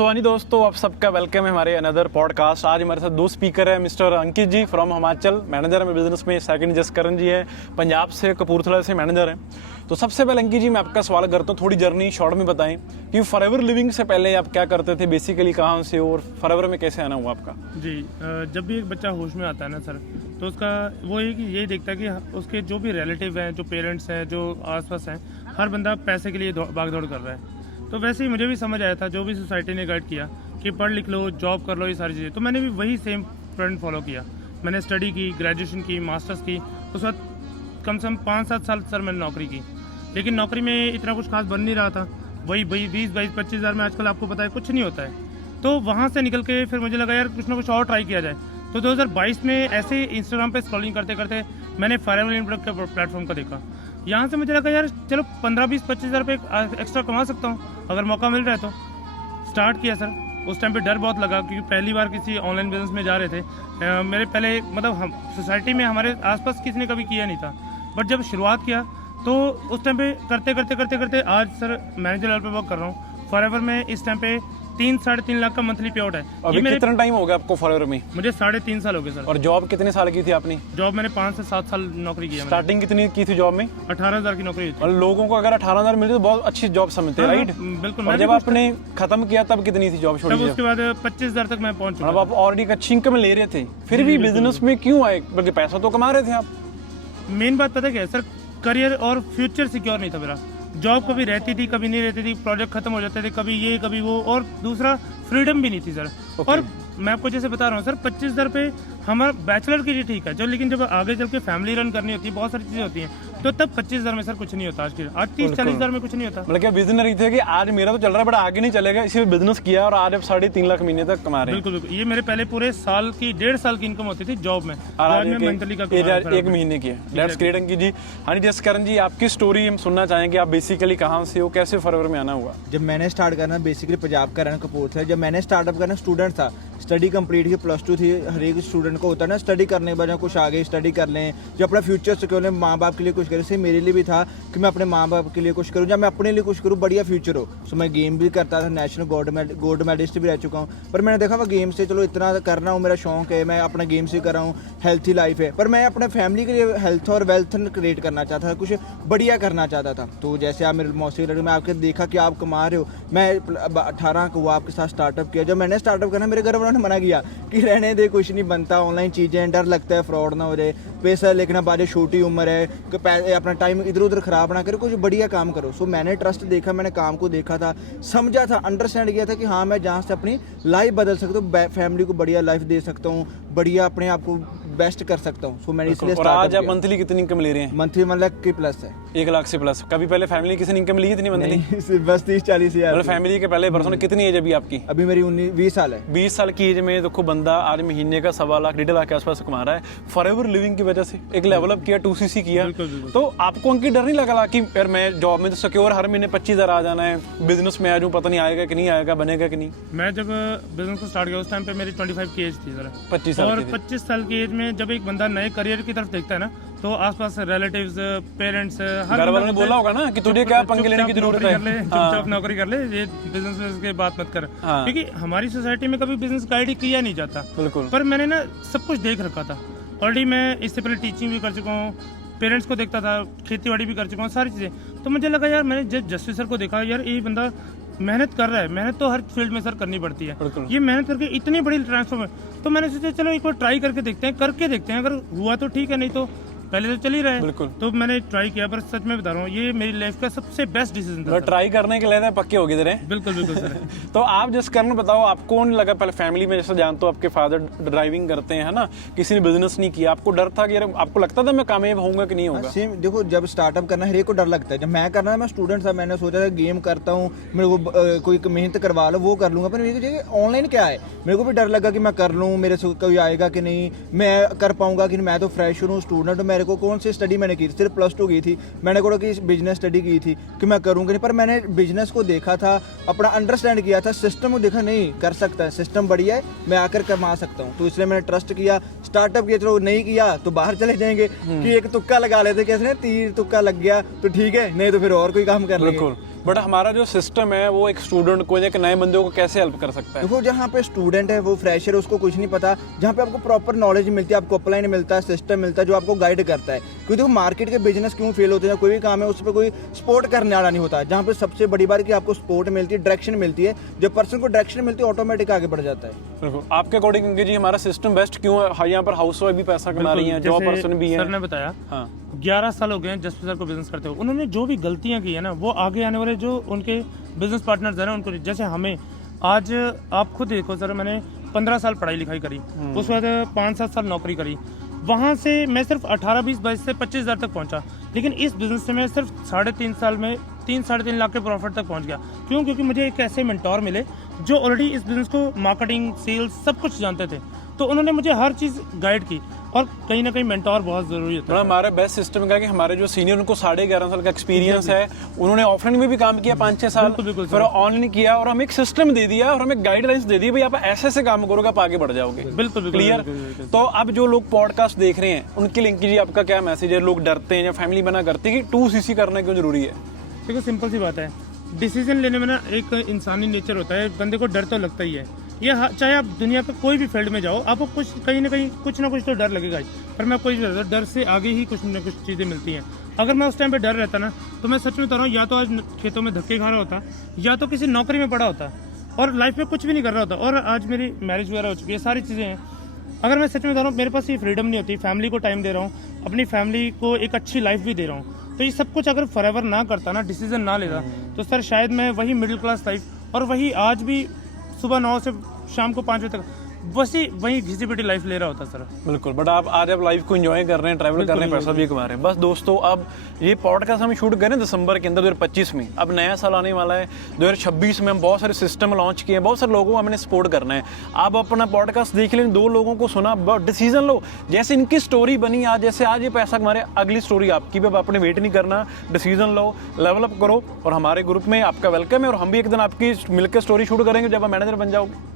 सो हाँ जी दोस्तों, आप सबका वेलकम है हमारे अनदर पॉडकास्ट। आज हमारे साथ दो स्पीकर है, mister Ankit ji from Himachal, manager है बिजनेस में। सेकंड जसकरण जी है, पंजाब से, कपूरथला से मैनेजर है। तो सबसे पहले अंकित जी मैं आपका सवाल करता हूँ, थोड़ी जर्नी शॉर्ट में बताएं कि फॉरएवर लिविंग से पहले आप क्या करते थे, बेसिकली कहाँ से और फॉरएवर में कैसे आना हुआ आपका? जी, जब भी एक बच्चा होश में आता है ना सर, तो उसका वो यही देखता है कि उसके जो भी रिलेटिव हैं, जो पेरेंट्स हैं, जो आसपास हैं, हर बंदा पैसे के लिए भाग दौड़ कर रहा है। तो वैसे ही मुझे भी समझ आया था, जो भी सोसाइटी ने गाइड किया कि पढ़ लिख लो, जॉब कर लो, ये सारी चीज़ें, तो मैंने भी वही सेम ट्रेंड फॉलो किया। मैंने स्टडी की, ग्रेजुएशन की, मास्टर्स की। उस वक्त कम से कम 5-7 साल सर मैंने नौकरी की, लेकिन नौकरी में इतना कुछ खास बन नहीं रहा था। वही 20-22-25 हज़ार में आजकल आपको पता है कुछ नहीं होता है। तो वहाँ से निकल के फिर मुझे लगा यार कुछ ना कुछ और ट्राई किया जाए। तो 2022 में ऐसे इंस्टाग्राम पे स्क्रॉलिंग करते करते मैंने फॉरएवर लिविंग के प्लेटफॉर्म को देखा। यहाँ से मुझे लगा यार चलो 15-20-25 हज़ार रुपये एक्स्ट्रा कमा सकता हूँ अगर मौका मिल रहा है तो। स्टार्ट किया सर। उस टाइम पे डर बहुत लगा क्योंकि पहली बार किसी ऑनलाइन बिजनेस में जा रहे थे। मेरे पहले मतलब हम सोसाइटी में हमारे आसपास किसी ने कभी किया नहीं था, बट जब शुरुआत किया तो उस टाइम पे करते आज सर मैनेजर लेवल पे वर्क कर रहा हूँ फॉरएवर में। इस टाइम पे 3-3.5 लाख का मंथली पे आउट है। अभी कितना टाइम हो गया आपको फॉरएवर में? मुझे 3.5 साल हो गए सर। और जॉब कितने साल की थी आपने? जॉब मैंने 5 से 7 साल नौकरी की है। स्टार्टिंग कितनी की थी जॉब में? 18,000 की नौकरी थी। और लोगों को अगर 18,000 मिलती तो बहुत अच्छी जॉब समझते हैं, राइट? बिल्कुल। और जब आपने खत्म किया तब कितनी थी जॉब छोड़ी? तब उसके बाद 25,000 तक मैं पहुंच चुका। अब आप ऑलरेडी अच्छी इनकम ले रहे थे, फिर भी बिजनेस में क्यों आए? बल्कि पैसा तो कमा रहे थे आप। मेन बात पता क्या है सर, करियर और फ्यूचर सिक्योर नहीं था मेरा। जॉब कभी रहती थी, कभी नहीं रहती थी, प्रोजेक्ट खत्म हो जाते थे, कभी ये कभी वो, और दूसरा फ्रीडम भी नहीं थी सर। और मैं आपको जैसे बता रहा हूँ सर, 25,000 रुपये हमारा बैचलर के लिए ठीक है, जो लेकिन जब आगे चल के फैमिली रन करनी होती है, बहुत सारी चीज़ें होती हैं, तो तब 25,000 में सर कुछ नहीं होता। आज 30-40 हज़ार में कुछ नहीं होता। मतलब क्या विजनरी थे कि आज मेरा तो चल रहा है बट आगे नहीं चलेगा, इसी बिजनेस किया और आज अब 3.5 लाख महीने तक कमा रहे हैं। बिल्कुल। ये मेरे पहले पूरे साल की 1.5 साल की इनकम होती थी जॉब में, आज मैं मंथली का एक महीने की है। लेट्स ग्रेट अंकित जी। हाँ जी जसकरण जी, आपकी स्टोरी हम सुनना चाहेंगे। आप बेसिकली कहाँ से हो, कैसे फॉरएवर में आना हुआ? जब मैंने स्टार्ट करना बेसिकली पंजाब का रहना कपूरथला। जब मैंने स्टार्टअप करना स्टूडेंट था, स्टडी कंप्लीट की, +2 थी। हर एक स्टूडेंट को होता है ना स्टडी करने के बाद कुछ आगे स्टडी कर लें, जो अपना फ्यूचर सिक्योर लें, माँ बाप के लिए कुछ करें। से मेरे लिए भी था कि मैं अपने माँ बाप के लिए कुछ करूँ, या मैं अपने लिए कुछ करूँ, बढ़िया फ्यूचर हो। सो मैं गेम भी करता था, नेशनल गोल्ड मेडलिस्ट भी रह चुका हूँ। पर मैंने देखा मैं गेम से चलो इतना कर रहा हूँ, मेरा शौक है, मैं अपना गेम से कर रहा हूँ, हेल्थी लाइफ है, पर मैं अपने फैमिली के लिए हेल्थ और वेल्थ क्रिएट करना चाहता था, कुछ बढ़िया करना चाहता था। तो जैसे आप मेरे मौसी लड़के, मैं आपके देखा कि आप कमा रहे हो, मैं 18 को आपके साथ स्टार्टअप किया। जब मैंने स्टार्टअप करना, मेरे घर वालों ने मना किया कि रहने दे, कुछ नहीं बनता, ऑनलाइन चीज़ें, डर लगता है फ्रॉड ना हो जाए, पैसा लेकिन बाजे, छोटी उम्र है, अपना टाइम इधर उधर खराब ना करो, कुछ बढ़िया काम करो। सो मैंने ट्रस्ट देखा, मैंने काम को देखा था, समझा था, अंडरस्टैंड किया था कि हाँ मैं जहाँ से अपनी लाइफ बदल सकता हूँ, फैमिली को बढ़िया लाइफ दे सकता हूँ, बढ़िया अपने आप को बेस्ट कर सकता हूँ। सो मैंने इसलिए आज आप मंथली कितनी इनकम ले रहे हैं? मंथली 1 लाख के प्लस है। 1 लाख से प्लस। कभी पहले फैमिली किसी ने इनकम ली इतनी मंथली? बस 30-40 हज़ार। मतलब फैमिली के पहले पर्सन। कितनी एज अभी आपकी? अभी मेरी 20 साल है। 20 साल की एज में देखो बंदा आज महीने का 1.25 लाख 1.5 लाख के आसपास कमा रहा है फॉरएवर लिविंग की वजह से। एक लेवल अप किया, 2cc किया। तो आपको उनकी डर नहीं लगा कि यार मैं जॉब में तो सिक्योर, हर महीने 25,000 आ जाना है, बिजनेस में आ जाऊँ, पता नहीं आएगा कि नहीं आएगा, बनेगा कि नहीं? मैं जब बिजनेस को स्टार्ट किया उस टाइम पे मेरी 25 की एज थी सर। 25 साल और 25 साल की एज में जब एक बंदा नए करियर की तरफ देखता है ना, तो आसपास रिलेटिव्स, पेरेंट्स, घर वालों ने बोला होगा ना कि तुझे क्या पंगे लेने की जरूरत है, चुपचाप नौकरी कर ले, ये बिजनेस के बात मत कर। क्योंकि हमारी सोसाइटी में कभी बिजनेस गाइड ही किया नहीं जाता। बिल्कुल। पर मैंने ना सब कुछ देख रखा था ऑलरेडी। मैं इससे पहले टीचिंग भी कर चुका हूँ, पेरेंट्स को देखता था, खेती बाड़ी भी कर चुका हूँ, सारी चीज़ें। तो मुझे लगा यार, मैंने जब जस्टिस सर को देखा, यार ये बंदा मेहनत कर रहा है। मेहनत तो हर फील्ड में सर करनी पड़ती है, ये मेहनत करके इतनी बड़ी ट्रांसफॉर्म है। तो मैंने सोचा चलो एक बार ट्राई करके देखते हैं, अगर हुआ तो ठीक है, नहीं तो पहले तो चल ही रहा है। तो मैंने ट्राई किया, पर सच में बता रहा हूँ ये मेरी लाइफ का सबसे बेस्ट डिसीजन था। ट्राई करने के लिए पक्के हो गए थे। बिल्कुल सर। तो आप जिस कारण बताओ, आपको कौन लगा पहले फैमिली में? जैसे जानते हो आपके फादर ड्राइविंग करते हैं, है ना, किसी ने बिजनेस नहीं किया, आपको डर था कि यार, आपको लगता था मैं कामयाब होऊंगा कि नहीं होगा? सेम देखो, जब स्टार्टअप करना हर एक को डर लगता है। जब मैं करना, मैं स्टूडेंट था, मैंने सोचा था गेम करता हूँ, मेरे को कोई मेहनत करवा लो, वो कर लूंगा। पर मेरे को ऑनलाइन क्या है, मेरे को भी डर लगा कि मैं कर लूँ, मेरे से कोई आएगा कि नहीं, मैं कर पाऊंगा कि नहीं। मैं तो फ्रेश हूँ, स्टूडेंट हूँ, मेरे को कौन सी स्टडी मैंने की, सिर्फ +2 की थी। मैंने को कि बिजनेस स्टडी की थी कि मैं करूँगा नहीं, पर मैंने बिजनेस को देखा था, अपना अंडरस्टैंड किया था, सिस्टम को देखा, नहीं कर सकता है, सिस्टम बढ़िया है, मैं आकर कमा सकता हूँ। तो इसलिए मैंने ट्रस्ट किया, स्टार्टअप किया। चलो नहीं किया तो बाहर चले जाएंगे, कि एक तुक्का लगा लेते, कैसे तीर तुक्का लग गया तो ठीक है, नहीं तो फिर और कोई काम कर लेंगे। बट हमारा जो सिस्टम है वो एक स्टूडेंट को, एक नए बंदे को कैसे हेल्प कर सकता है? देखो जहाँ पे स्टूडेंट है वो फ्रेशर है, उसको कुछ नहीं पता, जहाँ पे आपको प्रॉपर नॉलेज मिलती है, आपको अपलाइन मिलता है, सिस्टम मिलता है जो आपको गाइड करता है। क्योंकि देखो मार्केट के बिजनेस क्यों फेल होते हैं, कोई भी काम है उस पर कोई सपोर्ट करने वाला नहीं होता, जहाँ पे सबसे बड़ी बात कि आपको सपोर्ट मिलती है, डायरेक्शन मिलती है। जब पर्सन को डायरेक्शन मिलती है ऑटोमेटिक आगे बढ़ जाता है। बिल्कुल। आपके अकॉर्डिंग अंकित जी हमारा सिस्टम बेस्ट क्यों है? यहाँ पर हाउस वाइफ भी पैसा कमा रही हैं, जॉब पर्सन भी सर हैं। ने बताया हाँ 11 साल हो गए हैं जसप्रीत सर को बिजनेस करते हुए। उन्होंने जो भी गलतियां की है ना, वो आगे आने वाले जो उनके बिजनेस पार्टनर्स हैं ना उनको, जैसे हमें आज आप खुद देखो सर, मैंने 15 साल पढ़ाई लिखाई करी, उसके बाद 5-7 साल नौकरी करी, वहाँ से मैं सिर्फ 18, 20, 22 से 25 हज़ार तक पहुँचा। लेकिन इस बिजनेस से मैं सिर्फ 3.5 साल में 3-3.5 लाख के प्रॉफिट तक पहुँच गया। क्यों? क्योंकि मुझे एक ऐसे मेंटोर मिले जो ऑलरेडी इस बिजनेस को मार्केटिंग, सेल्स सब कुछ जानते थे, तो उन्होंने मुझे हर चीज़ गाइड की। और कहीं ना कहीं मेंटोर बहुत ज़रूरी होता है। हमारा बेस्ट सिस्टम क्या है कि हमारे जो सीनियर उनको 11.5 साल का एक्सपीरियंस है, उन्होंने ऑफलाइन में भी काम किया 5-6 साल, बिल्कुल फिर ऑनलाइन किया, और हमें एक सिस्टम दे दिया और हमें गाइडलाइंस दे दी, भाई आप ऐसे ऐसे काम करोगे आप आगे बढ़ जाओगे। बिल्कुल क्लियर। तो अब जो लोग पॉडकास्ट देख रहे हैं उनके लिए अंकित जी आपका क्या मैसेज है? लोग डरते हैं या फैमिली बना करते हैं कि 2cc करना क्यों जरूरी है? देखो सिंपल सी बात है, डिसीजन लेने में ना एक इंसानी नेचर होता है, बंदे को डर तो लगता ही है। ये चाहे आप दुनिया के कोई भी फील्ड में जाओ, आपको कहीं ना कहीं कुछ ना कुछ तो डर लगेगा ही। पर मैं कोई डर से आगे ही कुछ ना कुछ चीज़ें मिलती हैं। अगर मैं उस टाइम पे डर रहता ना, तो मैं सच में बता रहा हूँ, या तो आज खेतों में धक्के खा रहा होता, या तो किसी नौकरी में पड़ा होता और लाइफ में कुछ भी नहीं कर रहा होता। और आज मेरी मैरिज वगैरह हो चुकी है, सारी चीज़ें हैं। अगर मैं सच में बता रहा हूँ, मेरे पास ये फ्रीडम नहीं होती, फैमिली को टाइम दे रहा हूँ, अपनी फैमिली को एक अच्छी लाइफ भी दे रहा हूँ, तो ये सब कुछ अगर फॉरएवर ना करता ना, डिसीजन ना लेता, तो सर शायद मैं वही मिडिल क्लास लाइफ और वही आज भी सुबह 9 से शाम को 5 बजे तक वही घिसी पिटी लाइफ ले रहा होता सर। बिल्कुल। बट आप आज आप लाइफ को एंजॉय कर रहे हैं, ट्रैवल कर रहे हैं, पैसा भी कमा रहे हैं। बस दोस्तों, अब ये पॉडकास्ट हम शूट करें दिसंबर के अंदर 2025 में। अब नया साल आने वाला है 2026 में, हम बहुत सारे सिस्टम लॉन्च किए हैं, बहुत सारे लोगों को हमने सपोर्ट करना है। आप अपना पॉडकास्ट देख लें, 2 लोगों को सुना, डिसीजन लो। जैसे इनकी स्टोरी बनी आज, जैसे आज ये पैसा कमा रहे, अगली स्टोरी आपकी भी। अब आपने वेट नहीं करना, डिसीजन लो, लेवल अप करो, और हमारे ग्रुप में आपका वेलकम है। और हम भी एक दिन आपकी मिलकर स्टोरी शूट करेंगे जब आप मैनेजर बन जाओगे।